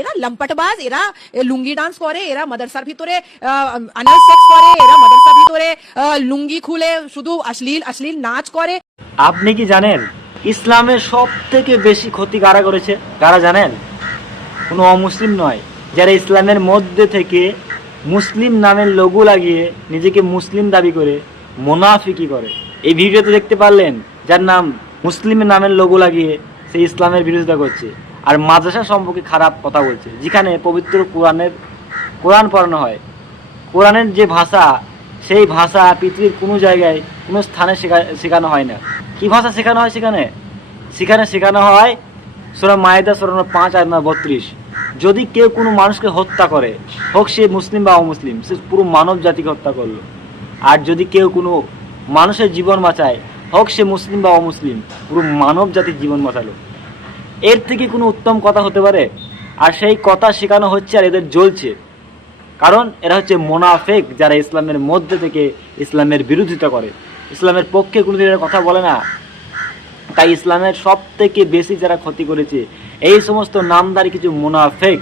এরা লম্পটবাজ, এরা লুঙ্গি ডান্স করে, এরা মাদ্রাসার ভিতরে আনাল সেক্স করে, এরা মাদ্রাসার ভিতরে লুঙ্গি খুলে শুধু অশ্লীল অশ্লীল নাচ করে। আপনি কি জানেন ইসলামের সব থেকে বেশি ক্ষতি কারা করেছে? কারা জানেন? কোনো অমুসলিম নয়, যারা ইসলামের মধ্যে থেকে মুসলিম নামের লোগো লাগিয়ে নিজেকে মুসলিম দাবি করে মুনাফিকি করে। এই ভিডিওতে দেখতে পারলেন যার নাম মুসলিমের নামের লোগো লাগিয়ে সে ইসলামের বিরোধিতা করছে আর মাদ্রাসা সম্পর্কে খারাপ কথা বলছে, যেখানে পবিত্র কোরআন পড়ানো হয়। কোরআনের যে ভাষা, সেই ভাষা পৃথিবীর কোনো জায়গায় কোনো স্থানে শেখানো হয় না। কি ভাষা শেখানো হয় সেখানে? সেখানে শেখানো হয় সূরা মায়েদা 5:32। যদি কেউ কোনো মানুষকে হত্যা করে, হোক সে মুসলিম বা অমুসলিম, সে পুরো মানব জাতিকে হত্যা করলো। আর যদি কেউ কোনো মানুষের জীবন বাঁচায়, হোক সে মুসলিম বা অমুসলিম, পুরো মানব জাতির জীবন বাঁচালো। এর থেকে কোনো উত্তম কথা হতে পারে? আর সেই কথা শেখানো হচ্ছে আর এদের জ্বলছে, কারণ এরা হচ্ছে মুনাফিক, যারা ইসলামের মধ্যে থেকে ইসলামের বিরোধিতা করে, ইসলামের পক্ষে কোনোদিন এরা কথা বলে না। তাই ইসলামের সব থেকে বেশি যারা ক্ষতি করেছে এই সমস্ত নামদারি কিছু মুনাফিক।